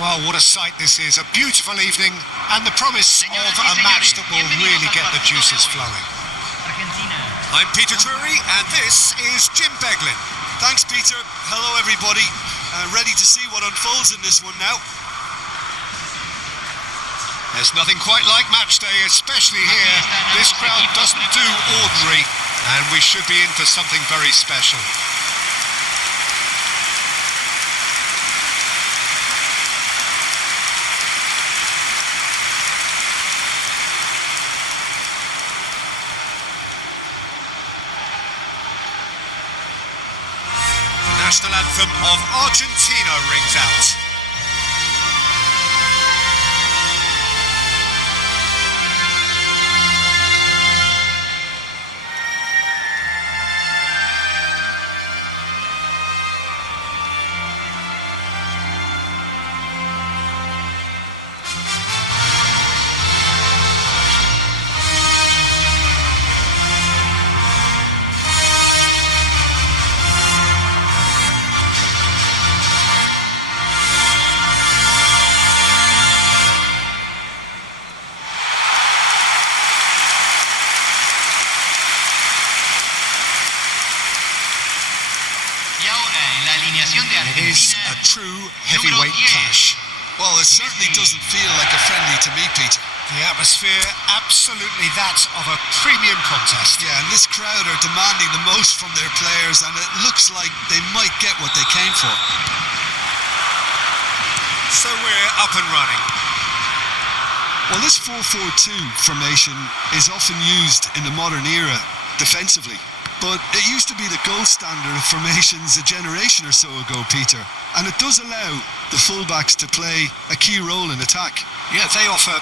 Well, what a sight this is. A beautiful evening and the promise of a match that will really get the juices flowing. Argentina. I'm Peter Drury and this is Jim Beglin. Thanks, Peter. Hello, everybody. Ready to see what unfolds in this one now. There's nothing quite like match day, especially here. This crowd doesn't do ordinary, and we should be in for something very special. The national anthem of Argentina rings out. It is a true heavyweight clash. Well, it certainly doesn't feel like a friendly to me, Peter. The atmosphere, absolutely that of a premium contest. Yeah, and this crowd are demanding the most from their players, and it looks like they might get what they came for. So we're up and running. Well, this 4-4-2 formation is often used in the modern era defensively. But it used to be the gold standard of formations a generation or so ago, Peter. And it does allow the fullbacks to play a key role in attack. Yeah, they offer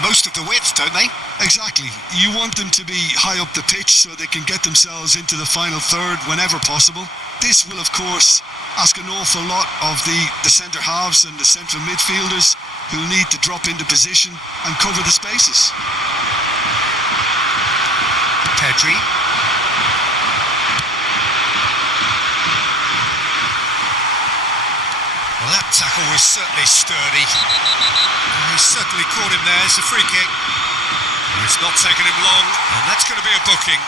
most of the width, don't they? Exactly. You want them to be high up the pitch so they can get themselves into the final third whenever possible. This will, of course, ask an awful lot of the centre halves and the central midfielders who need to drop into position and cover the spaces. Pedri. Well, that tackle was certainly sturdy. He certainly caught him there. It's a free kick. It's not taken him long, and that's going to be a booking.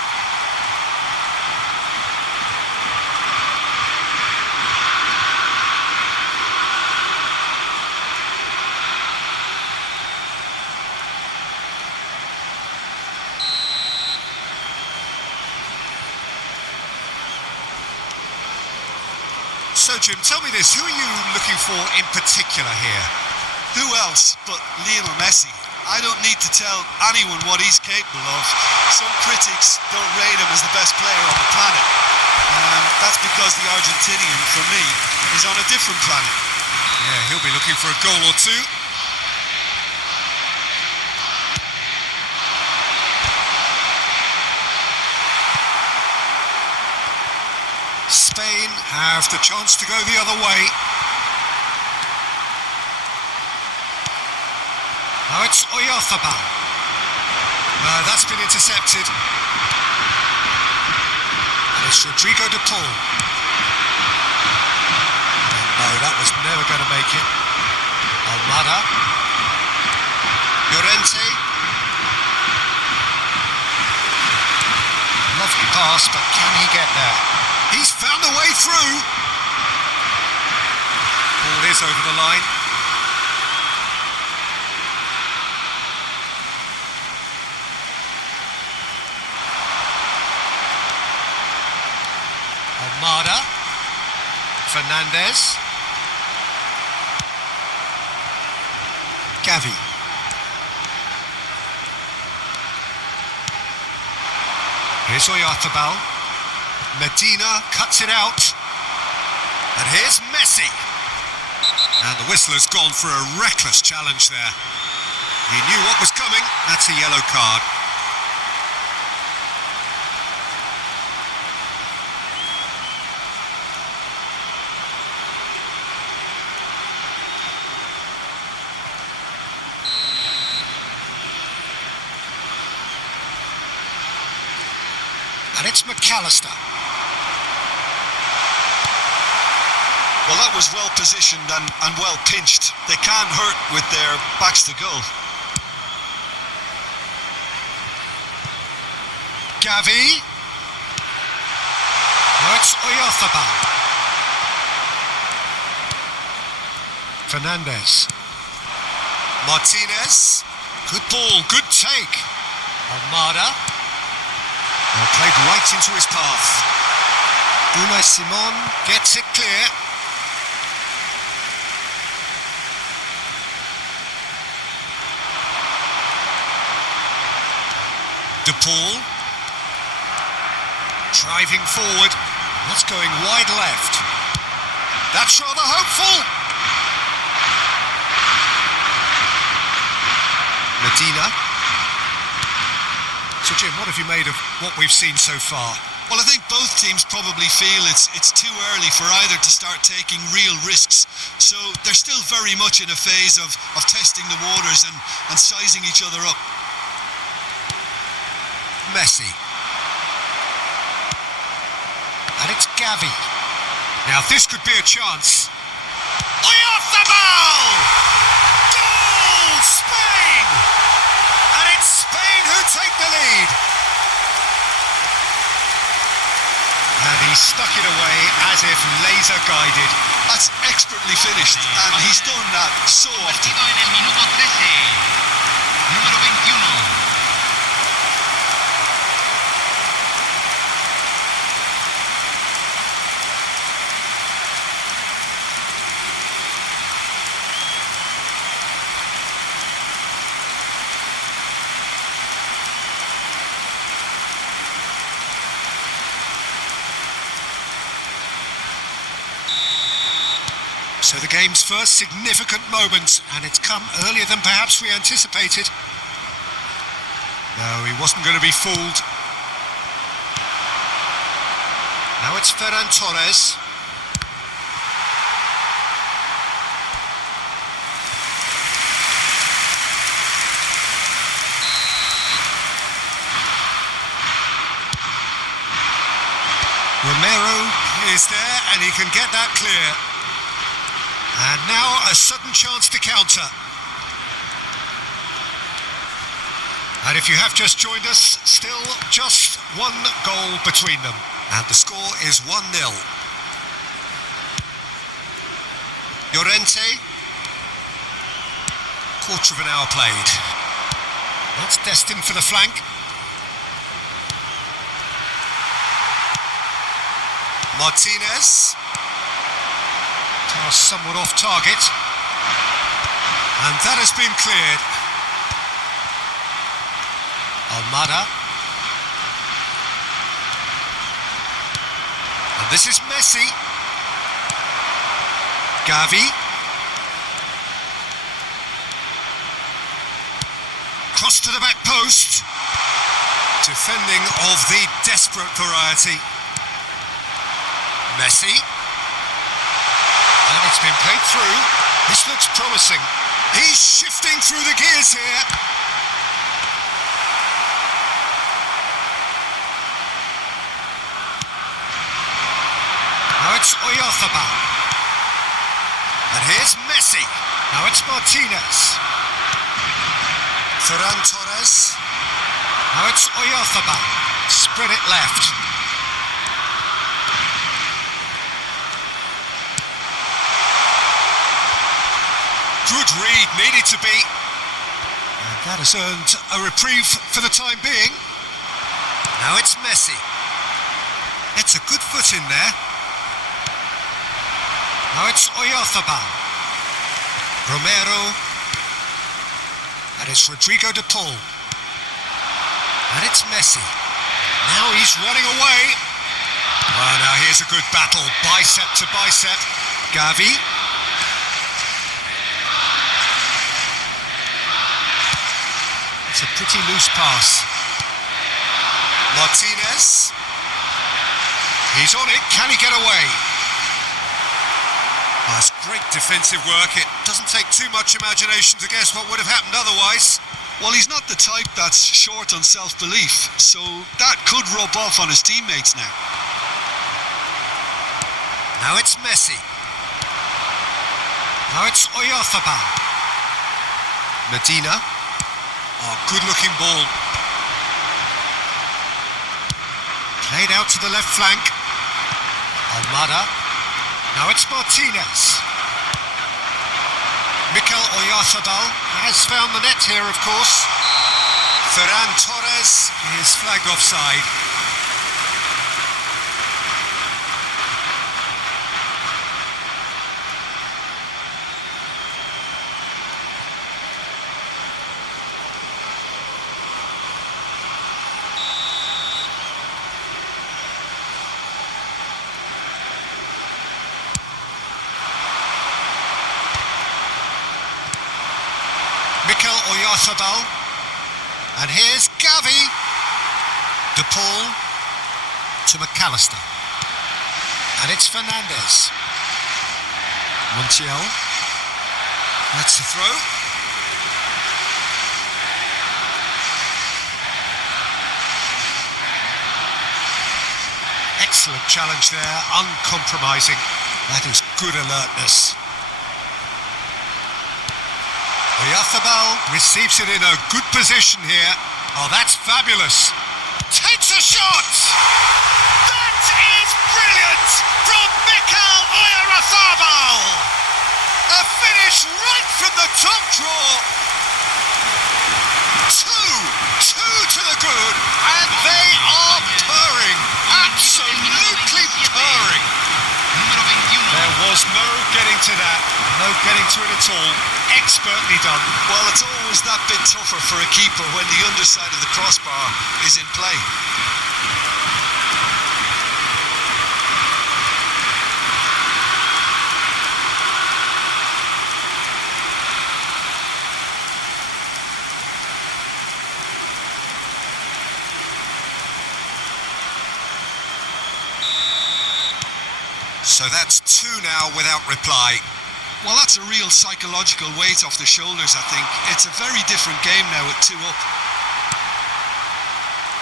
So, Jim, tell me this, who are you looking for in particular here? Who else but Lionel Messi? I don't need to tell anyone what he's capable of. Some critics don't rate him as the best player on the planet. That's because the Argentinian, for me, is on a different planet. Yeah, he'll be looking for a goal or two. Spain have the chance to go the other way. Now it's Oyarzabal. That's been intercepted. And it's Rodrigo de Paul. No, that was never going to make it. Almada. Llorente. Lovely pass, but can he get there? He's found the way through. Ball is over the line. Almada. Fernandez. Gavi. Here's Oyarzabal. Medina cuts it out. And here's Messi. And the whistler's gone for a reckless challenge there. He knew what was coming. That's a yellow card. And it's McAllister. Well, that was well positioned and well pinched. They can't hurt with their backs to goal. Gavi. Now it's Oyarzabal. Fernandez. Martinez. Good ball, good take. Almada. Well, played right into his path. Unai Simon gets it clear. De Paul. Driving forward. That's going wide left. That's rather hopeful. Medina. So Jim, what have you made of what we've seen so far? Well, I think both teams probably feel it's too early for either to start taking real risks. So they're still very much in a phase of testing the waters and sizing each other up. Messi. And it's Gavi. Now this could be a chance. Oyarzabal! Goal! Spain! And it's Spain who take the lead. And he stuck it away as if laser guided. That's expertly finished, and he's done that so often. En el minuto 13, número 21. So the game's first significant moment, and it's come earlier than perhaps we anticipated. No, he wasn't going to be fooled. Now it's Ferran Torres. Romero is there, and he can get that clear. And now a sudden chance to counter. And if you have just joined us, still just one goal between them. And the score is 1-0. Llorente. Quarter of an hour played. That's destined for the flank. Martinez. Pass somewhat off target. And that has been cleared. Almada. And this is Messi. Gavi. Cross to the back post. Defending of the desperate variety. Messi. And it's been played through. This looks promising. He's shifting through the gears here. Now it's Oyarzabal. And here's Messi. Now it's Martinez. Ferran Torres. Now it's Oyarzabal. Spread it left. Good read, needed to be. And that has earned a reprieve for the time being. Now it's Messi. It's a good foot in there. Now it's Oyarzabal. Romero. And it's Rodrigo de Paul. And it's Messi. Now he's running away. Oh, now here's a good battle, bicep to bicep. Gavi. It's a pretty loose pass. Martinez. He's on it. Can he get away? Oh, that's great defensive work. It doesn't take too much imagination to guess what would have happened otherwise. Well, he's not the type that's short on self-belief, so that could rub off on his teammates now. Now it's Messi. Now it's Oyarzabal. Medina. Oh, good-looking ball. Played out to the left flank. Almada. Now it's Martinez. Mikel Oyarzabal has found the net here, of course. Ferran Torres is flagged offside. Mikel Oyarzabal. And here's Gavi. De Paul to McAllister. And it's Fernandez. Montiel. That's the throw. Excellent challenge there, uncompromising. That is good alertness. Oyarzabal receives it in a good position here. Oh, that's fabulous. Takes a shot! That is brilliant from Mikel Oyarzabal! A finish right from the top draw. Two to the good, and they are purring. Absolutely purring. Número 21. There was no getting to that, no getting to it at all. Expertly done. Well, it's always that bit tougher for a keeper when the underside of the crossbar is in play. So that's two now without reply. Well, that's a real psychological weight off the shoulders, I think. It's a very different game now with 2 up.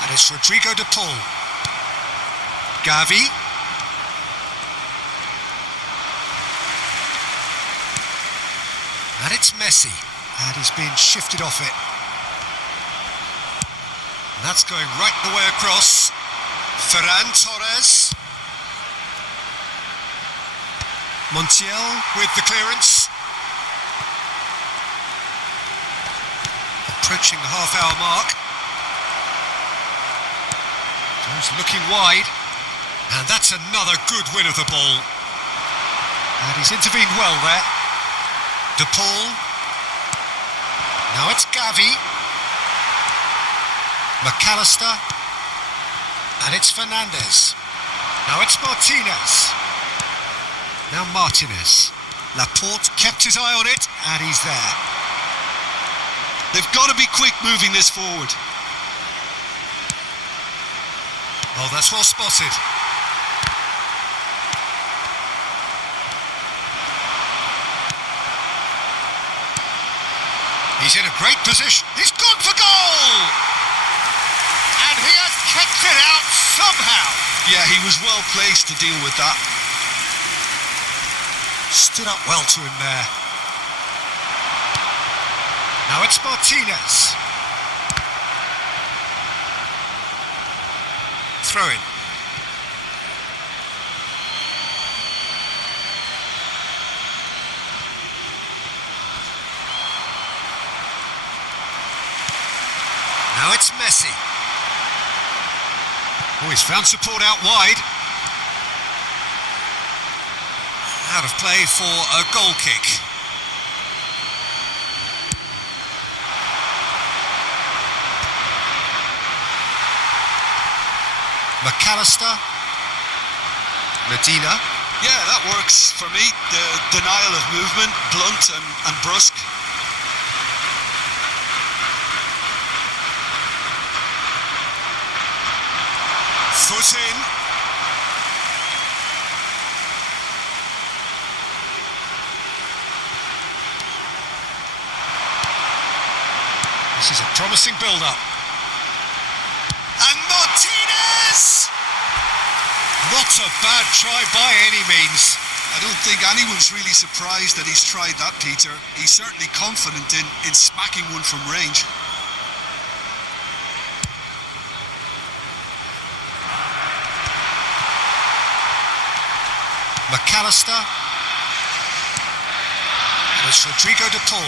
And it's Rodrigo de Paul. Gavi. And it's Messi. And he's been shifted off it. And that's going right the way across. Ferran Torres. Montiel with the clearance. Approaching the half-hour mark. Jones looking wide. And that's another good win of the ball. And he's intervened well there. De Paul. Now it's Gavi. McAllister. And it's Fernandez. Now it's Martinez. Now Martinez. Laporte kept his eye on it, and he's there. They've got to be quick moving this forward. Oh, that's well spotted. He's in a great position. He's gone for goal! And he has kept it out somehow. Yeah, he was well placed to deal with that. Stood up well to him there. Now it's Martinez. Throw in. Now it's Messi. Oh, he's found support out wide. Out of play for a goal kick. McAllister. Medina. Yeah, that works for me. The denial of movement, blunt and brusque. Foot in. This is a promising build-up. And Martinez! Not a bad try by any means. I don't think anyone's really surprised that he's tried that, Peter. He's certainly confident in smacking one from range. McAllister. And it's Rodrigo de Paul.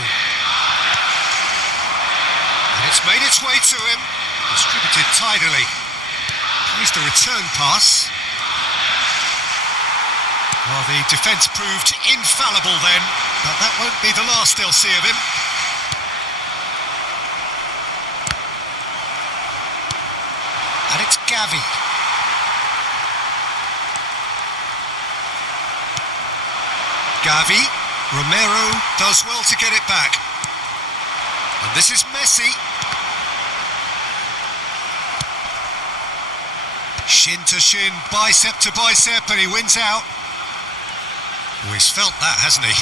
And it's made its way to him. Distributed tidily. Here's the return pass. Well, the defence proved infallible then, but that won't be the last they'll see of him. And it's Gavi. Gavi. Romero does well to get it back. And this is Messi. Shin to shin, bicep to bicep, and he wins out. Oh, he's felt that, hasn't he?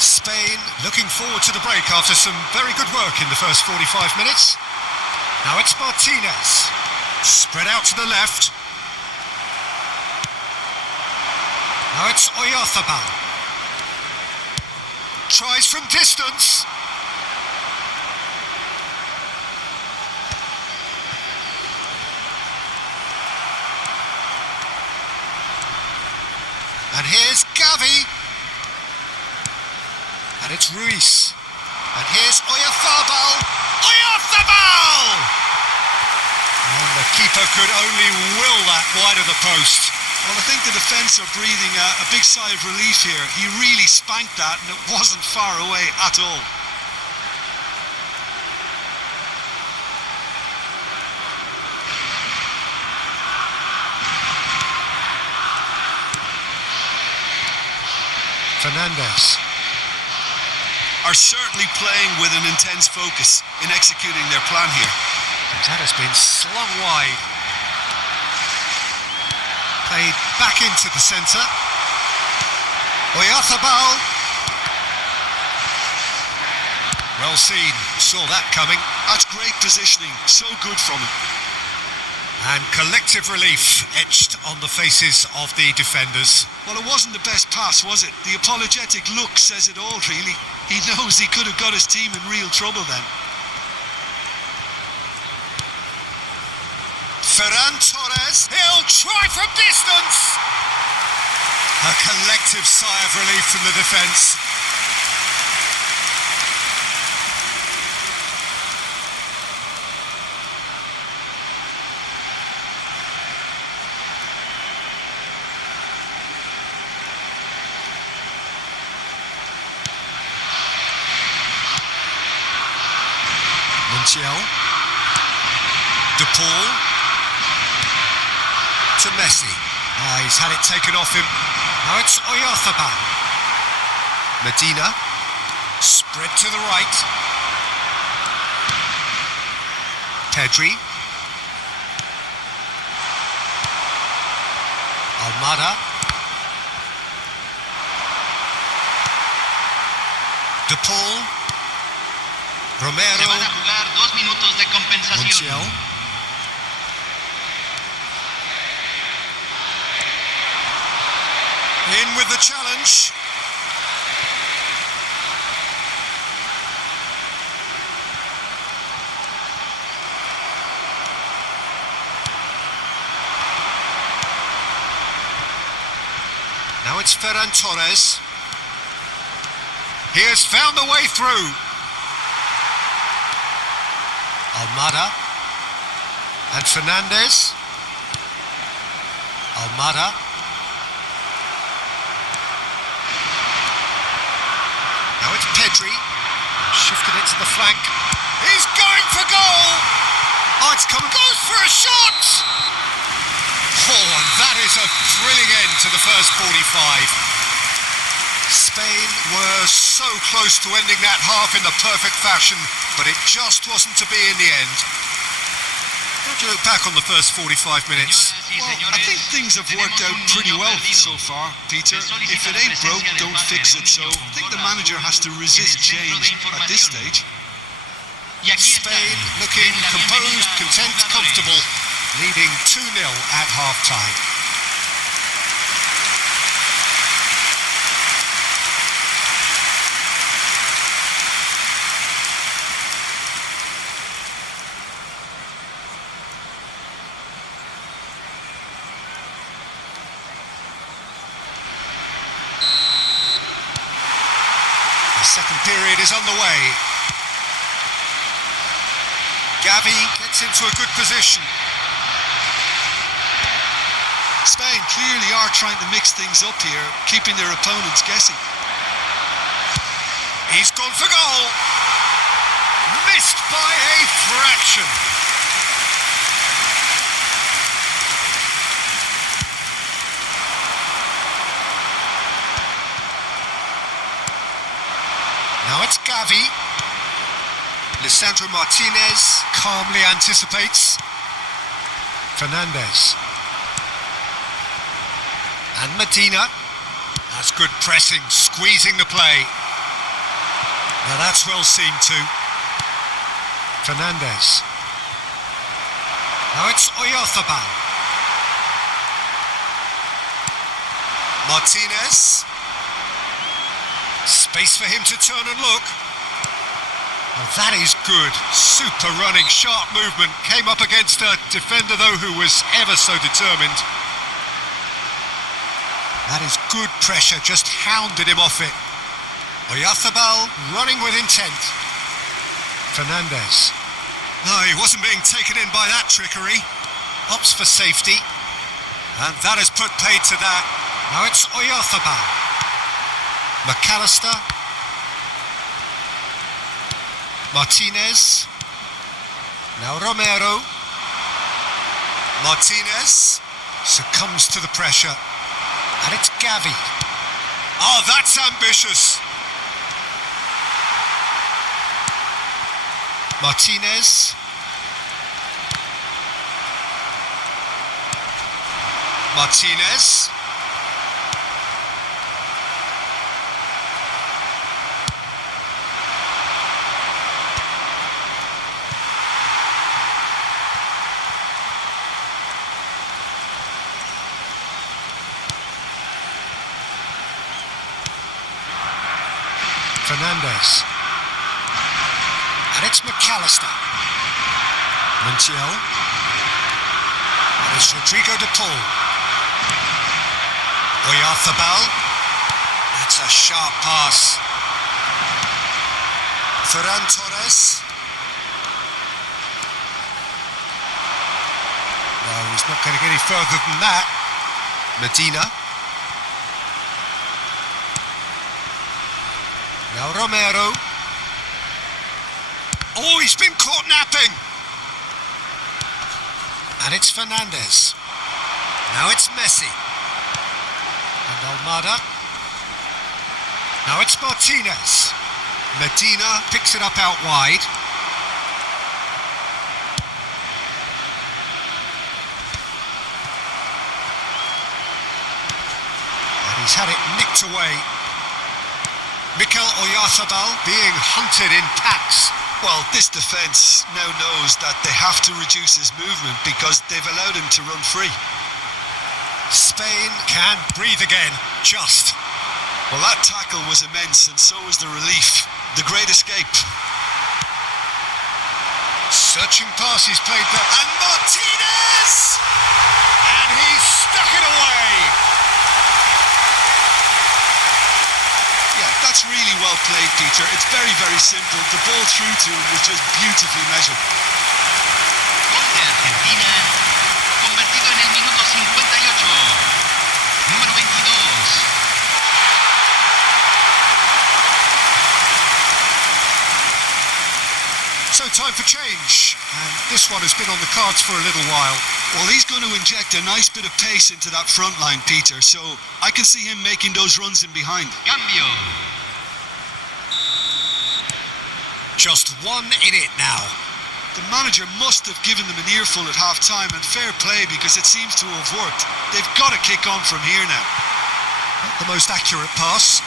Spain looking forward to the break after some very good work in the first 45 minutes. Now it's Martinez. Spread out to the left. Now it's Oyarzabal. Tries from distance. And here's Gavi. And it's Ruiz. And here's Oyarzabal. Oyarzabal! And the keeper could only will that wide of the post. Well, I think the defence are breathing a big sigh of relief here. He really spanked that and it wasn't far away at all. Fernandes are certainly playing with an intense focus in executing their plan here. That has been slung wide. Played back into the centre. Oyarzabal. Well seen, saw that coming. That's great positioning, so good from him. And collective relief etched on the faces of the defenders. Well, it wasn't the best pass, was it? The apologetic look says it all, really. He knows he could have got his team in real trouble then. Ferran Torres, he'll try from distance! A collective sigh of relief from the defence. Montiel. De Paul. To Messi. He's had it taken off him. Now it's Oyarzabal. Medina. Spread to the right. Pedri. Almada. De Paul. Romero. Se van a jugar 2 minutos de compensación. Montiel. In with the challenge. Now it's Ferran Torres. He has found the way through. Almada. And Fernandes. Almada. Now it's Pedri, shifted it to the flank. He's going for goal! Oh, it's come, goes for a shot! Oh, and that is a thrilling end to the first 45. Spain were so close to ending that half in the perfect fashion, but it just wasn't to be in the end. How do you look back on the first 45 minutes? Well, I think things have worked out pretty well so far, Peter. If it ain't broke, don't fix it. So I think the manager has to resist change at this stage. Spain looking composed, content, comfortable, leading 2-0 at half-time. Second period is underway. Gavi gets into a good position. Spain clearly are trying to mix things up here, keeping their opponents guessing. He's gone for goal. Missed by a fraction. Now it's Gavi. Lisandro Martinez calmly anticipates. Fernandez. And Medina. That's good pressing, squeezing the play. Now that's well seen too. Fernandez. Now it's Oyarzabal. Martinez. Space for him to turn and look. Well, that is good. Super running, sharp movement. Came up against a defender, though, who was ever so determined. That is good pressure, just hounded him off it. Oyarzabal running with intent. Fernandez. No, he wasn't being taken in by that trickery. Opts for safety. And that has put paid to that. Now it's Oyarzabal. McAllister. Martinez. Now Romero. Martinez Succumbs to the pressure. And it's Gavi. Oh, that's ambitious. Martinez. Martinez. Fernandez. And it's McAllister. Montiel. And it's Rodrigo de Paul. Oyarzabal. That's a sharp pass. Ferran Torres. No, he's not going to get any further than that. Medina. Now Romero. Oh, he's been caught napping. And it's Fernandez. Now it's Messi. And Almada. Now it's Martinez. Medina picks it up out wide. And he's had it nicked away. Mikel Oyarzabal being hunted in packs. Well, this defence now knows that they have to reduce his movement because they've allowed him to run free. Spain can breathe again, just. Well, that tackle was immense, and so was the relief. The great escape. Searching pass, he's played that. And Martinez! And he's stuck it away. Yeah, that's really well played, Peter. It's very, very simple. The ball through to him was just beautifully measured. Gol de Argentina, convertido en el minuto 58. Número 22. So time for change, and this one has been on the cards for a little while. Well, he's going to inject a nice bit of pace into that front line, Peter, so I can see him making those runs in behind. Cambio. Just 1 in it now. The manager must have given them an earful at half-time, and fair play because it seems to have worked. They've got to kick on from here now. Not the most accurate pass.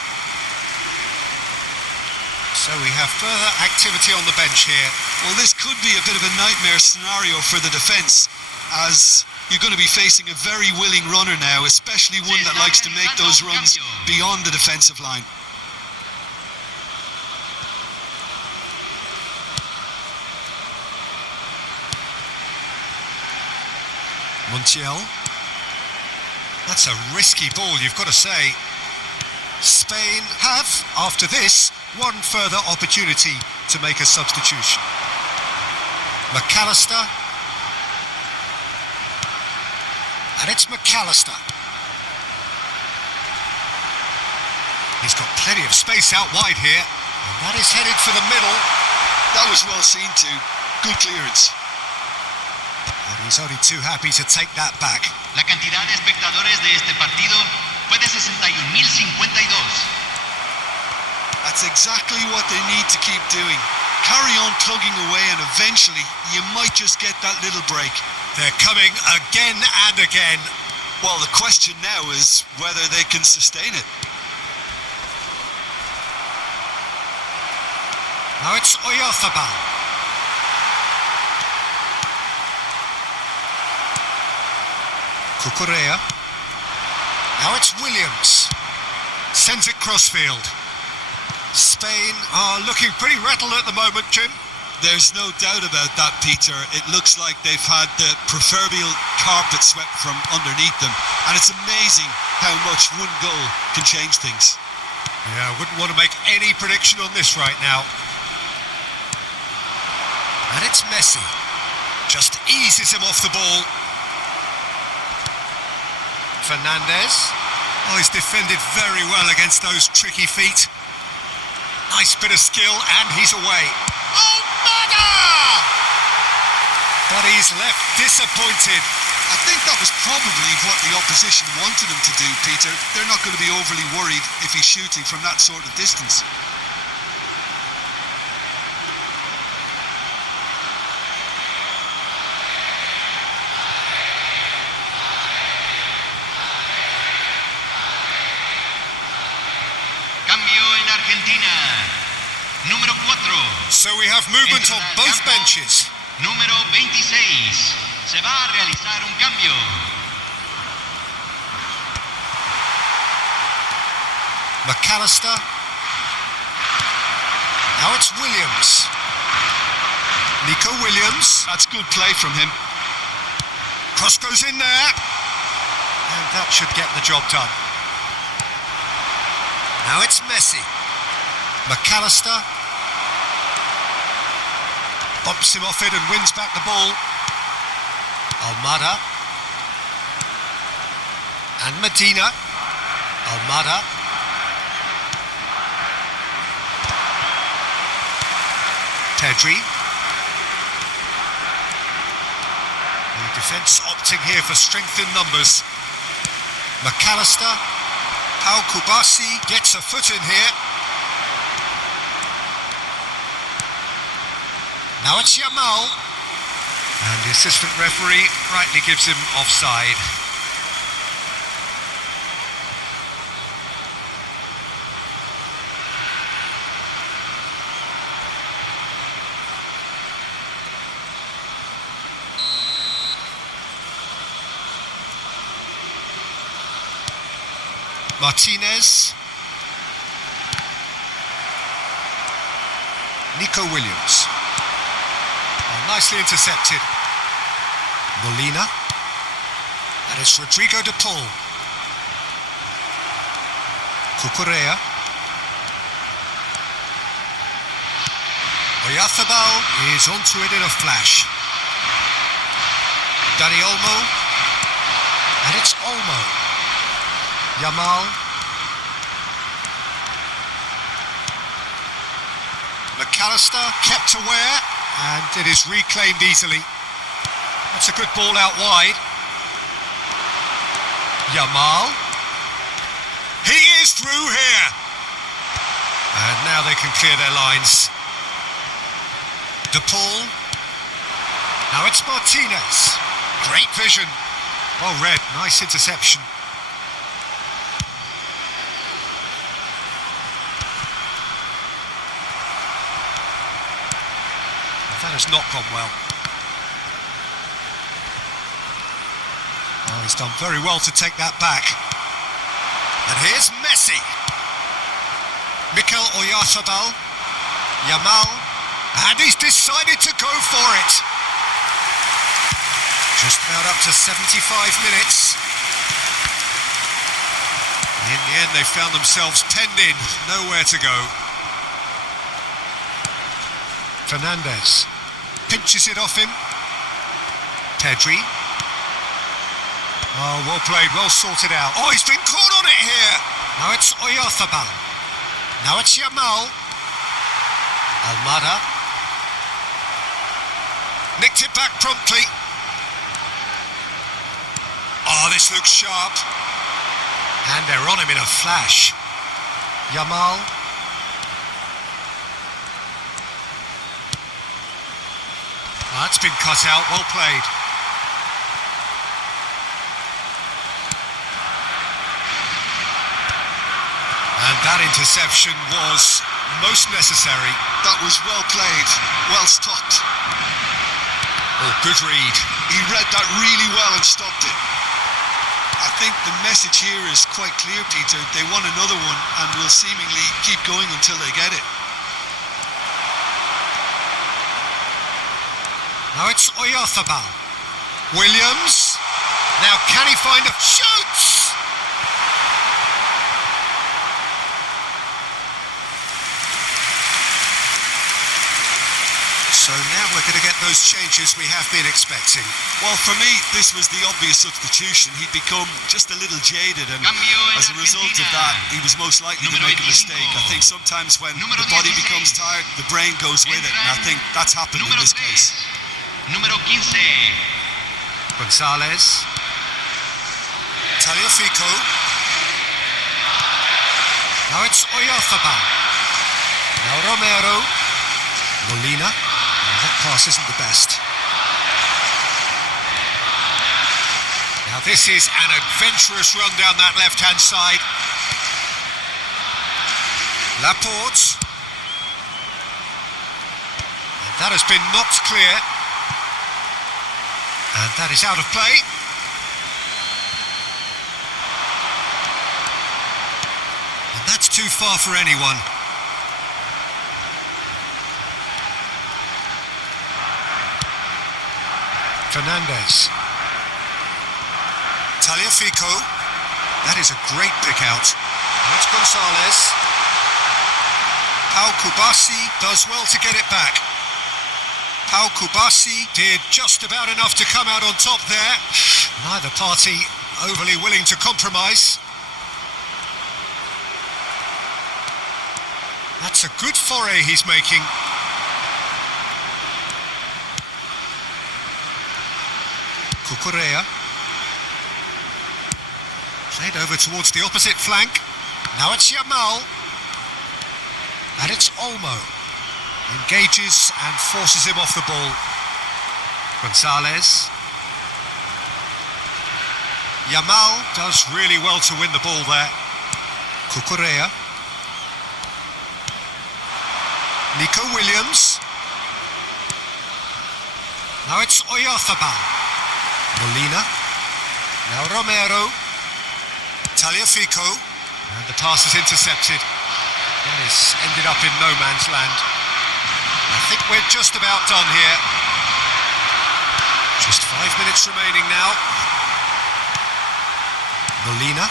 So we have further activity on the bench here. Well, this could be a bit of a nightmare scenario for the defence, as you're going to be facing a very willing runner now, especially one that likes to make those runs beyond the defensive line. Montiel. That's a risky ball, you've got to say. Spain have, after this, one further opportunity to make a substitution. McAllister. And it's McAllister. He's got plenty of space out wide here. And that is headed for the middle. That was well seen too. Good clearance. And he's only too happy to take that back. La cantidad de espectadores de este partido fue de 61.052. That's exactly what they need to keep doing. Carry on tugging away and eventually you might just get that little break. They're coming again and again. Well, the question now is whether they can sustain it. Now it's Oyarzabal. Cucurella. Now it's Williams. Sends it crossfield. Spain are looking pretty rattled at the moment, Jim. There's no doubt about that, Peter. It looks like they've had the proverbial carpet swept from underneath them. And it's amazing how much one goal can change things. Yeah, I wouldn't want to make any prediction on this right now. And it's Messi. Just eases him off the ball. Fernandez. Oh, he's defended very well against those tricky feet. Nice bit of skill, and he's away. Oh, Mada! But he's left disappointed. I think that was probably what the opposition wanted him to do, Peter. They're not going to be overly worried if he's shooting from that sort of distance. Cambio en Argentina. Número 4. So we have movement on both benches. Número 26. Se va a realizar un cambio. McAllister. Now it's Williams. Nico Williams. That's good play from him. Cross goes in there. And that should get the job done. Now it's Messi. McAllister. Bumps him off it and wins back the ball. Almada. And Medina. Almada. Pedri. The defence opting here for strength in numbers. McAllister. Pau Kubasi gets a foot in here. Now it's Yamal. And the assistant referee rightly gives him offside. Martinez. Nico Williams. Oh, nicely intercepted. Molina. And it's Rodrigo de Paul. Cucurella. Oyarzabal is onto it in a flash. Dani Olmo. And it's Olmo. Yamal. McAllister kept aware, and it is reclaimed easily. That's a good ball out wide. Yamal. He is through here. And now they can clear their lines. De Paul. Now it's Martinez. Great vision. Well read, nice interception. That has not gone well. Oh, he's done very well to take that back. And here's Messi. Mikel Oyarzabal. Yamal. And he's decided to go for it. Just about up to 75 minutes. In the end, they found themselves penned in, nowhere to go. Fernandez pinches it off him. Pedri. Oh, well played, well sorted out. Oh, he's been caught on it here. Now it's Oyarzabal. Now it's Yamal. Almada. Nicked it back promptly. Oh, this looks sharp. And they're on him in a flash. Yamal. That's been cut out, well played. And that interception was most necessary. That was well played, well stopped. Oh, good read. He read that really well and stopped it. I think the message here is quite clear, Peter. They want another one and will seemingly keep going until they get it. Now it's Oyarzabal. Williams. Now can he find a... Shoots! So now we're going to get those changes we have been expecting. Well, for me, this was the obvious substitution. He'd become just a little jaded, and as a result of that, he was most likely to make a mistake. I think sometimes when the body becomes tired, the brain goes with it, and I think that's happened in this case. Número 15. Gonzalez. Tagliafico. Now it's Oyarzabal. Now Romero. Molina. That pass isn't the best. Now this is an adventurous run down that left-hand side. Laporte. And that has been knocked clear. And that is out of play. And that's too far for anyone. Fernandez. Tagliafico. That is a great pick out. That's Gonzalez. Pau Kubasi does well to get it back. Pau Kubasi did just about enough to come out on top there. Neither party overly willing to compromise. That's a good foray he's making. Cucurella. Played over towards the opposite flank. Now it's Yamal. And it's Olmo. Engages and forces him off the ball. Gonzalez. Yamal does really well to win the ball there. Cucurella. Nico Williams. Now it's Oyarzabal. Molina. Now Romero. Tagliafico. And the pass is intercepted. That has ended up in no man's land. I think we're just about done here. Just 5 minutes remaining now. Molina.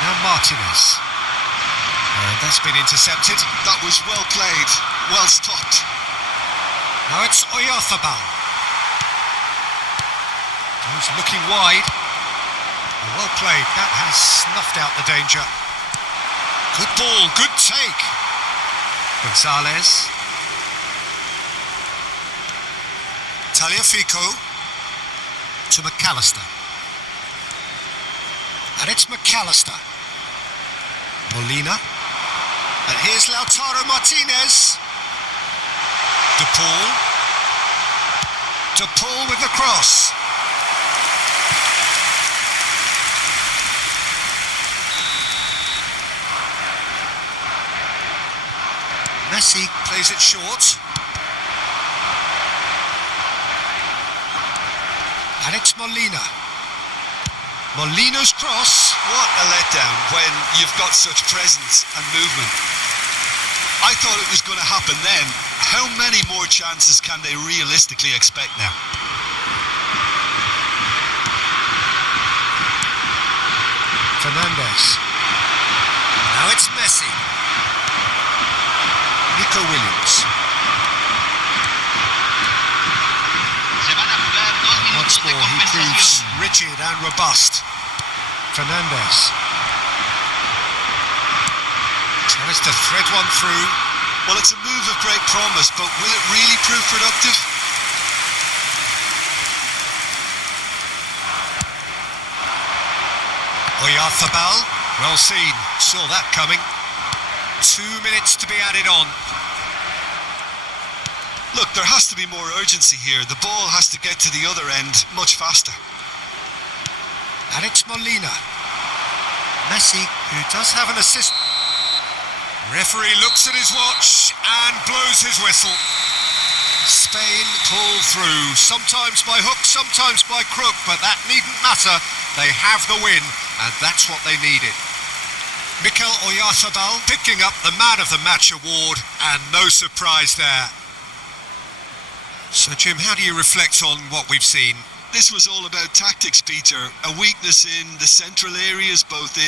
Now Martinez. And that's been intercepted. That was well played, well stopped. Now it's Oyarzabal. He's looking wide. Well played. That has snuffed out the danger. Good ball, good take. Gonzalez. Tagliafico. To McAllister. And it's McAllister. Molina. And here's Lautaro Martinez. De Paul with the cross. Messi plays it short. And it's Molina. Molina's cross. What a letdown when you've got such presence and movement. I thought it was going to happen then. How many more chances can they realistically expect now? Fernandez. Now it's Messi. Nico Williams. de more, he proves compensación. rigid and robust. Fernandez tries to thread one through. Well, it's a move of great promise, but will it really prove productive? Oyarzabal, well seen, saw that coming. 2 minutes to be added on. Look, there has to be more urgency here. The ball has to get to the other end much faster. And it's Molina. Messi, who does have an assist. Referee looks at his watch and blows his whistle. Spain pull through, sometimes by hook, sometimes by crook, but that needn't matter. They have the win, and that's what they needed. Mikel Oyarzabal picking up the Man of the Match award, and no surprise there. So, Jim, how do you reflect on what we've seen? This was all about tactics, Peter. A weakness in the central areas, both in